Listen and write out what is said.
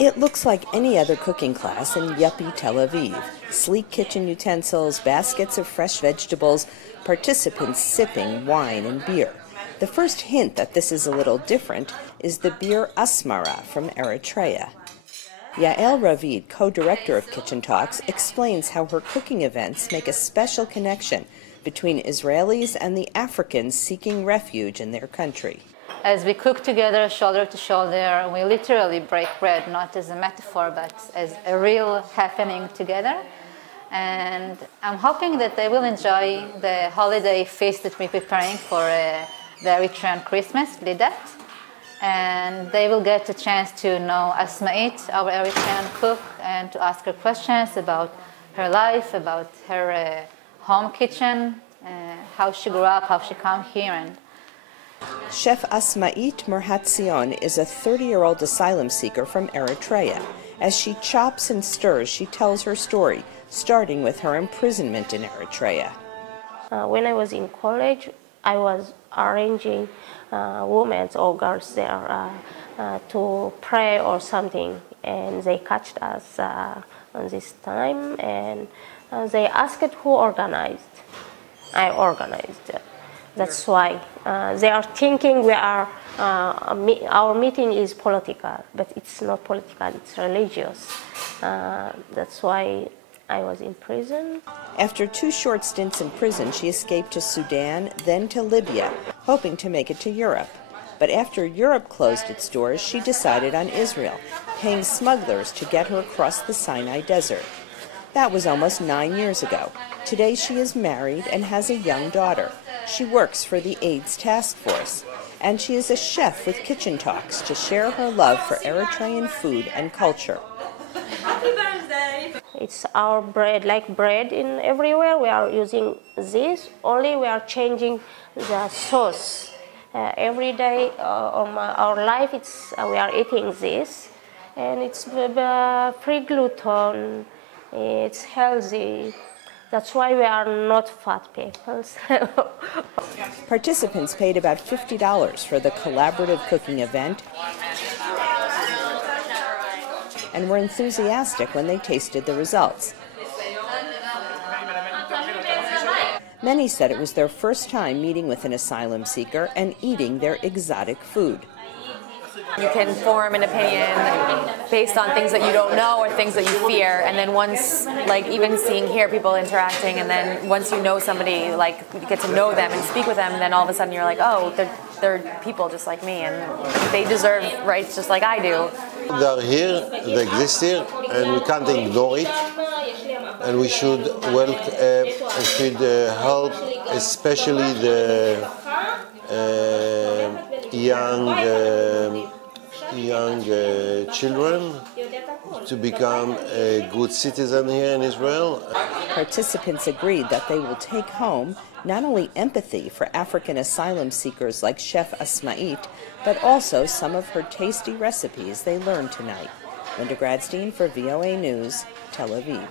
It looks like any other cooking class in yuppie Tel Aviv. Sleek kitchen utensils, baskets of fresh vegetables, participants sipping wine and beer. The first hint that this is a little different is the beer Asmara from Eritrea. Yael Ravid, co-director of Kitchen Talks, explains how her cooking events make a special connection between Israelis and the Africans seeking refuge in their country. As we cook together, shoulder to shoulder, we literally break bread, not as a metaphor, but as a real happening together. And I'm hoping that they will enjoy the holiday feast that we're preparing for the Eritrean Christmas, Lidat. And they will get a chance to know Asma'it, our Eritrean cook, and to ask her questions about her life, about her home kitchen, how she grew up, how she came here. And Chef Asma'it Merhatzion is a 30-year-old asylum seeker from Eritrea. As she chops and stirs, she tells her story, starting with her imprisonment in Eritrea. When I was in college, I was arranging women or girls there to pray or something, and they catched us on this time, and they asked who organized. I organized. That's why they are thinking we are our meeting is political, but it's not political, it's religious. That's why I was in prison. After 2 short stints in prison, she escaped to Sudan, then to Libya, hoping to make it to Europe. But after Europe closed its doors, she decided on Israel, paying smugglers to get her across the Sinai Desert. That was almost 9 years ago. Today she is married and has a young daughter. She works for the AIDS Task Force, and she is a chef with Kitchen Talks to share her love for Eritrean food and culture. Happy birthday! It's our bread, like bread in everywhere. We are using this, only we are changing the sauce. Every day of our life, we are eating this, and it's free gluten, it's healthy. That's why we are not fat people. Participants paid about $50 for the collaborative cooking event and were enthusiastic when they tasted the results. Many said it was their first time meeting with an asylum seeker and eating their exotic food. You can form an opinion based on things that you don't know or things that you fear, and then once, like even seeing here people interacting, and then once you know somebody, like you get to know them and speak with them, then all of a sudden you're like, oh, they're people just like me, and they deserve rights just like I do. They are here, they exist here, and we can't ignore it. And we should help, especially the young children to become a good citizen here in Israel. Participants agreed that they will take home not only empathy for African asylum seekers like Chef Asma'it, but also some of her tasty recipes they learned tonight. Gradstein for VOA News, Tel Aviv.